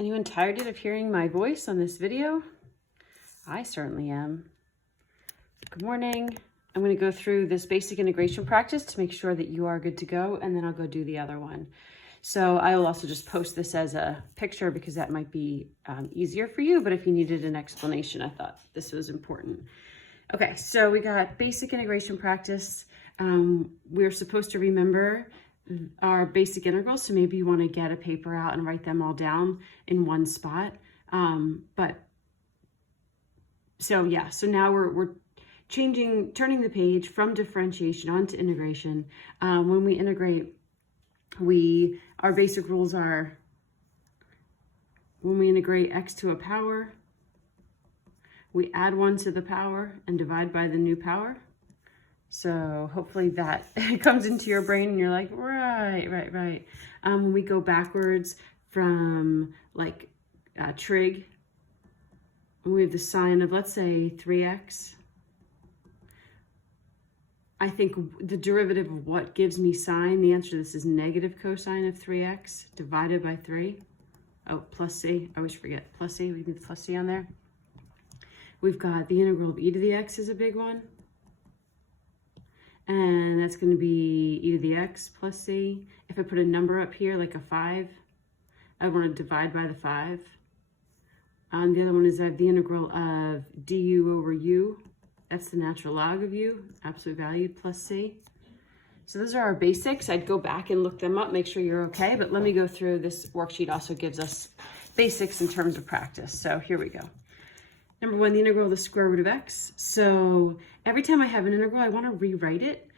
Anyone tired yet of hearing my voice on this video? I certainly am. Good morning. I'm going to go through this basic integration practice to make sure that you are good to go, and then I'll go do the other one. So I will also just post this as a picture because that might be easier for you, but if you needed an explanation, I thought this was important. Okay, so we got basic integration practice. We're supposed to remember our basic integrals, so maybe you want to get a paper out and write them all down in one spot. So now we're turning the page from differentiation onto integration. When we integrate, our basic rules are, when we integrate x to a power, we add 1 to the power and divide by the new power. So hopefully that comes into your brain and you're like, right. When we go backwards from like trig, we have the sign of, let's say, 3x. I think the derivative of what gives me sine, the answer to this is negative cosine of 3x divided by 3. Oh, plus c. I always forget. Plus c. We need the plus c on there. We've got the integral of e to the x is a big one. And that's going to be e to the x plus c. If I put a number up here, like a 5, I want to divide by the 5. The other one is I have the integral of du over u. That's the natural log of u, absolute value, plus c. So those are our basics. I'd go back and look them up, make sure you're okay. But let me go through. This worksheet also gives us basics in terms of practice. So here we go. Number 1, the integral of the square root of x. So every time I have an integral, I want to rewrite it.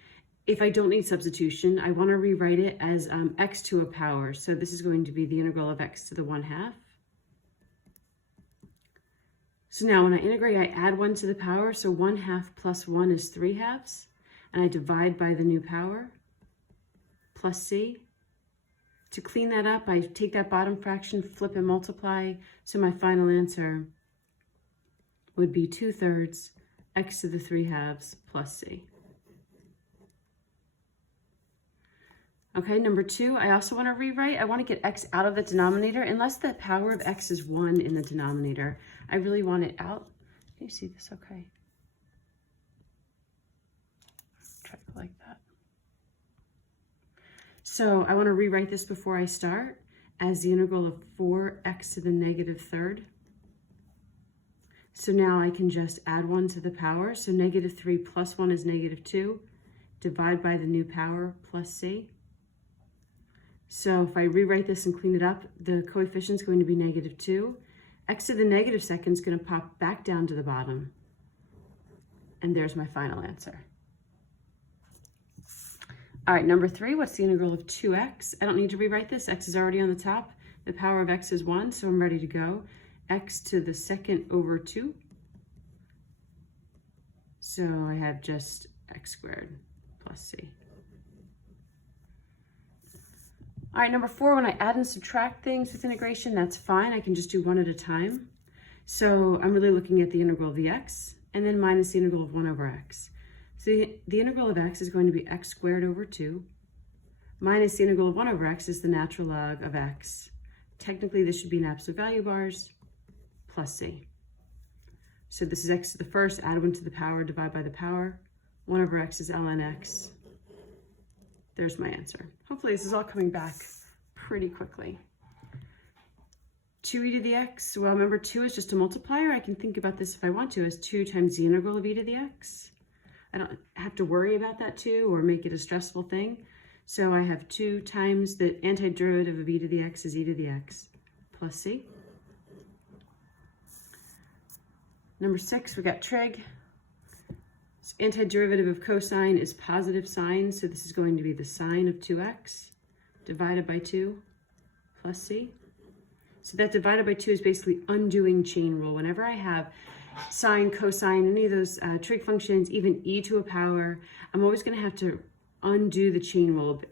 If I don't need substitution, I want to rewrite it as x to a power. So this is going to be the integral of x to the 1/2. So now when I integrate, I add 1 to the power. So 1/2 plus 1 is 3/2. And I divide by the new power, plus c. To clean that up, I take that bottom fraction, flip and multiply. So my final answer would be 2/3 x to the 3/2 plus c. Okay, number 2, I also want to rewrite. I want to get x out of the denominator unless the power of x is 1 in the denominator. I really want it out. Can you see this okay? Try to go like that. So I want to rewrite this before I start as the integral of 4x to the -3rd. So now I can just add 1 to the power. So -3 plus 1 is -2. Divide by the new power plus c. So if I rewrite this and clean it up, the coefficient is going to be -2. X to the -2nd is going to pop back down to the bottom. And there's my final answer. All right, number 3, what's the integral of 2x? I don't need to rewrite this. X is already on the top. The power of x is 1, so I'm ready to go. X to the 2nd over 2. So I have just x squared plus c. All right, number 4, when I add and subtract things with integration, that's fine. I can just do one at a time. So I'm really looking at the integral of the x, and then minus the integral of 1 over x. So the integral of x is going to be x squared over 2, minus the integral of 1 over x is the natural log of x. Technically, this should be in absolute value bars, plus c. So this is x to the first, add 1 to the power, divide by the power. 1 over x is ln x. There's my answer. Hopefully this is all coming back pretty quickly. 2e to the x, well, remember 2 is just a multiplier. I can think about this if I want to as 2 times the integral of e to the x. I don't have to worry about that 2 or make it a stressful thing. So I have 2 times the antiderivative of e to the x is e to the x plus c. Number 6, we got trig. So antiderivative of cosine is positive sine, so this is going to be the sine of 2x divided by 2 plus c. So that divided by 2 is basically undoing chain rule. Whenever I have sine, cosine, any of those trig functions, even e to a power, I'm always going to have to undo the chain rule.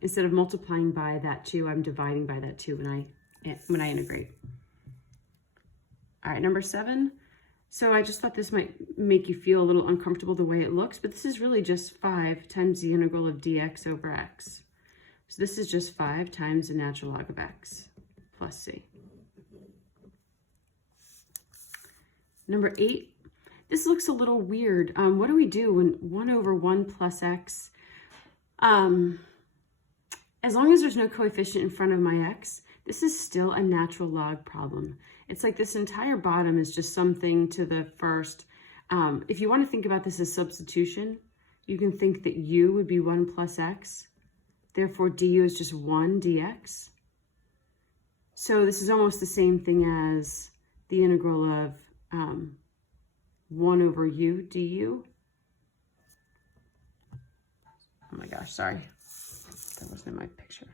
Instead of multiplying by that 2, I'm dividing by that 2 when I integrate. All right, number 7. So I just thought this might make you feel a little uncomfortable the way it looks, but this is really just 5 times the integral of dx over x. So this is just 5 times the natural log of x plus c. Number 8, this looks a little weird. What do we do when 1 over 1 plus x, as long as there's no coefficient in front of my x, this is still a natural log problem. It's like this entire bottom is just something to the first. If you want to think about this as substitution, you can think that u would be 1 plus x. Therefore, du is just 1 dx. So this is almost the same thing as the integral of 1 over u du. Oh my gosh, sorry. That wasn't in my picture.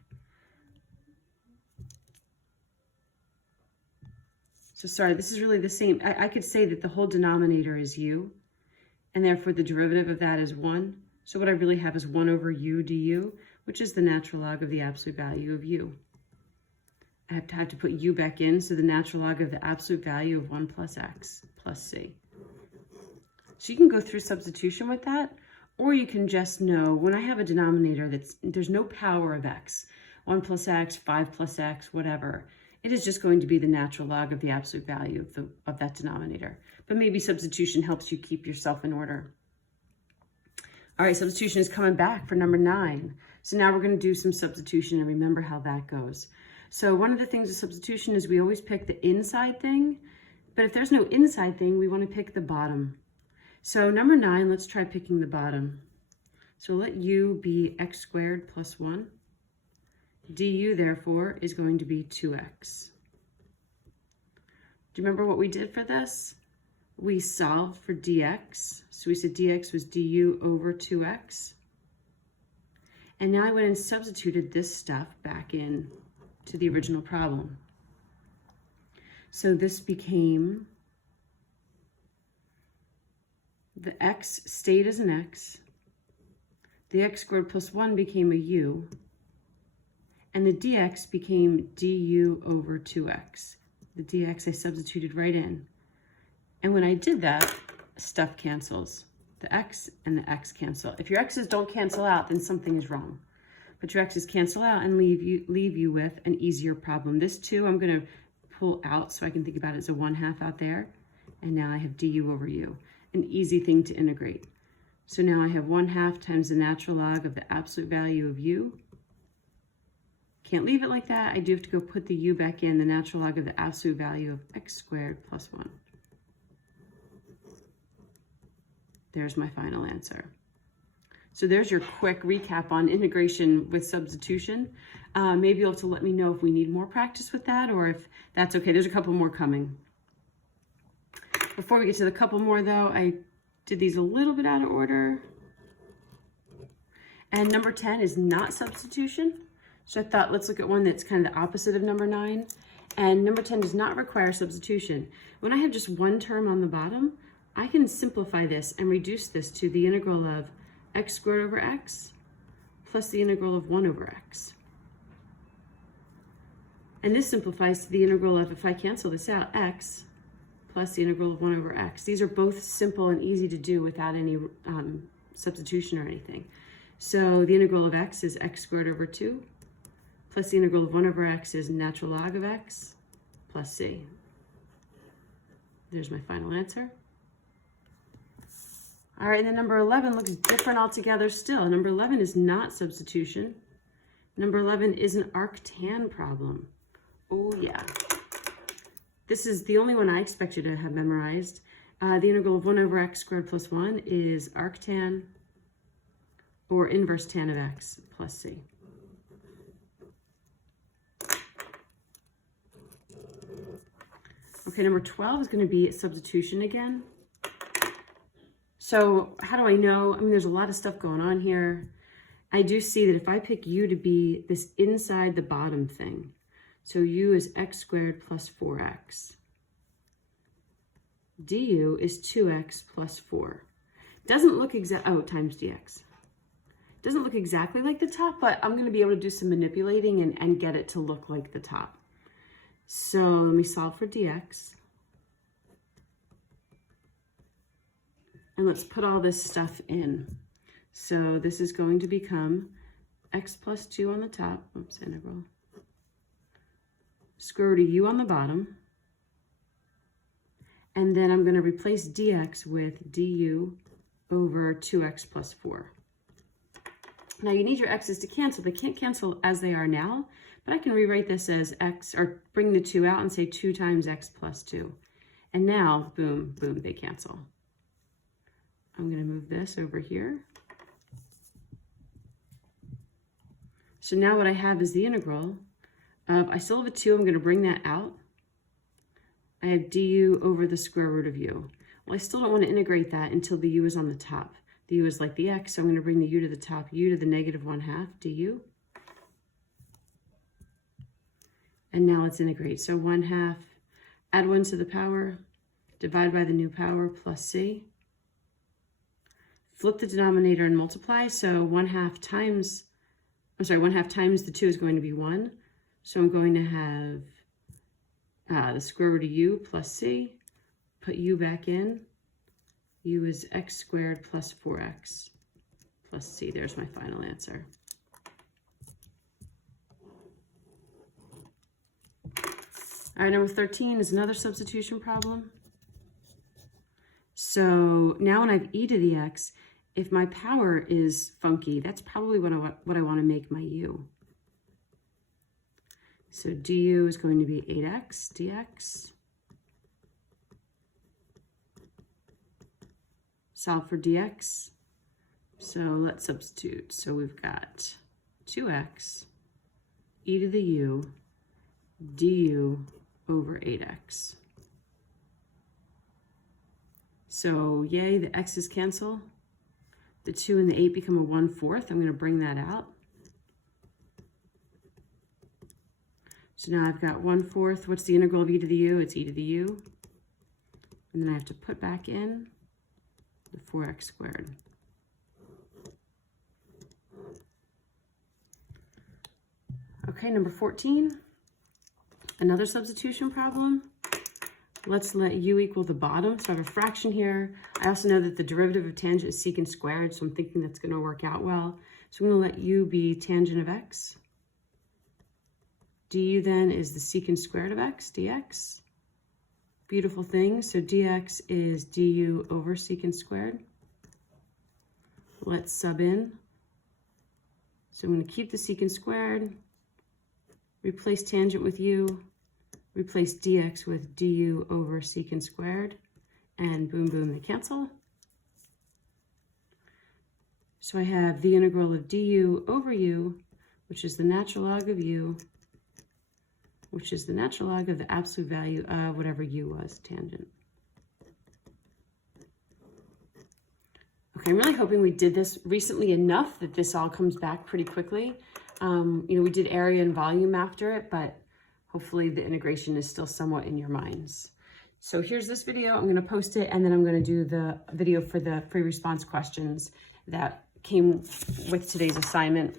So sorry, this is really the same. I could say that the whole denominator is u, and therefore the derivative of that is 1. So what I really have is 1 over u du, which is the natural log of the absolute value of u. I have to put u back in, so the natural log of the absolute value of 1 plus x plus c. So you can go through substitution with that, or you can just know when I have a denominator there's no power of x, 1 plus x, 5 plus x, whatever. It is just going to be the natural log of the absolute value of that denominator. But maybe substitution helps you keep yourself in order. All right, substitution is coming back for number 9. So now we're going to do some substitution and remember how that goes. So one of the things with substitution is we always pick the inside thing, but if there's no inside thing, we want to pick the bottom. So number 9, let's try picking the bottom. So let u be x squared plus 1. Du, therefore, is going to be 2x. Do you remember what we did for this? We solved for dx. So we said dx was du over 2x. And now I went and substituted this stuff back in to the original problem. So this became, the x stayed as an x. The x squared plus 1 became a u. And the dx became du over 2x. The dx I substituted right in. And when I did that, stuff cancels. The x and the x cancel. If your x's don't cancel out, then something is wrong. But your x's cancel out and leave you with an easier problem. This 2 I'm going to pull out so I can think about it as a 1/2 out there. And now I have du over u. An easy thing to integrate. So now I have 1/2 times the natural log of the absolute value of u. Can't leave it like that. I do have to go put the u back in, the natural log of the absolute value of x squared plus 1. There's my final answer. So there's your quick recap on integration with substitution. Maybe you'll have to let me know if we need more practice with that or if that's okay. There's a couple more coming. Before we get to the couple more though, I did these a little bit out of order. And number 10 is not substitution. So I thought let's look at one that's kind of the opposite of number 9. And number 10 does not require substitution. When I have just one term on the bottom, I can simplify this and reduce this to the integral of x squared over x plus the integral of 1 over x. And this simplifies to the integral of, if I cancel this out, x plus the integral of 1 over x. These are both simple and easy to do without any substitution or anything. So the integral of x is x squared over 2 plus the integral of 1 over x is natural log of x plus c. There's my final answer. All right, and then number 11 looks different altogether still. Number 11 is not substitution. Number 11 is an arctan problem. Oh yeah. This is the only one I expect you to have memorized. The integral of 1 over x squared plus 1 is arctan or inverse tan of x plus c. Okay, number 12 is going to be substitution again. So how do I know? I mean, there's a lot of stuff going on here. I do see that if I pick u to be this inside the bottom thing, so u is x squared plus 4x. Du is 2x plus 4. Doesn't look times dx. Doesn't look exactly like the top, but I'm going to be able to do some manipulating and get it to look like the top. So let me solve for dx. And let's put all this stuff in. So this is going to become x plus 2 on the top, oops, integral, square root of u on the bottom. And then I'm going to replace dx with du over 2x plus 4. Now you need your x's to cancel. They can't cancel as they are now, but I can rewrite this as x, or bring the 2 out and say 2 times x plus 2. And now, boom, boom, they cancel. I'm going to move this over here. So now what I have is the integral of, I still have a 2, I'm going to bring that out. I have du over the square root of u. Well, I still don't want to integrate that until the u is on the top. The u is like the x, so I'm going to bring the u to the top, u to the negative 1/2 du. And now let's integrate. So 1/2, add 1 to the power, divide by the new power, plus c. Flip the denominator and multiply, so 1/2 times, I'm sorry, 1/2 times the 2 is going to be 1. So I'm going to have the square root of u plus c, put u back in. U is x squared plus 4x plus c. There's my final answer. All right, number 13 is another substitution problem. So now when I have e to the x, if my power is funky, that's probably what I want to make my u. So du is going to be 8x dx. Solve for dx. So let's substitute. So we've got 2x e to the u du over 8x. So yay, the x's cancel. The 2 and the 8 become a 1/4. I'm going to bring that out. So now I've got 1/4. What's the integral of e to the u? It's e to the u. And then I have to put back in the 4x squared. Okay, number 14, another substitution problem. Let's let u equal the bottom. So I have a fraction here. I also know that the derivative of tangent is secant squared, so I'm thinking that's going to work out well. So I'm going to let u be tangent of x. Du then is the secant squared of x, dx. Beautiful thing. So dx is du over secant squared. Let's sub in. So I'm going to keep the secant squared, replace tangent with u, replace dx with du over secant squared, and boom, boom, they cancel. So I have the integral of du over u, which is the natural log of u, which is the natural log of the absolute value of whatever u was, tangent. Okay, I'm really hoping we did this recently enough that this all comes back pretty quickly. You know, we did area and volume after it, but hopefully the integration is still somewhat in your minds. So here's this video. I'm going to post it, and then I'm going to do the video for the free response questions that came with today's assignment.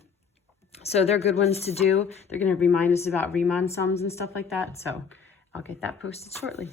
So they're good ones to do. They're going to remind us about Riemann sums and stuff like that. So I'll get that posted shortly.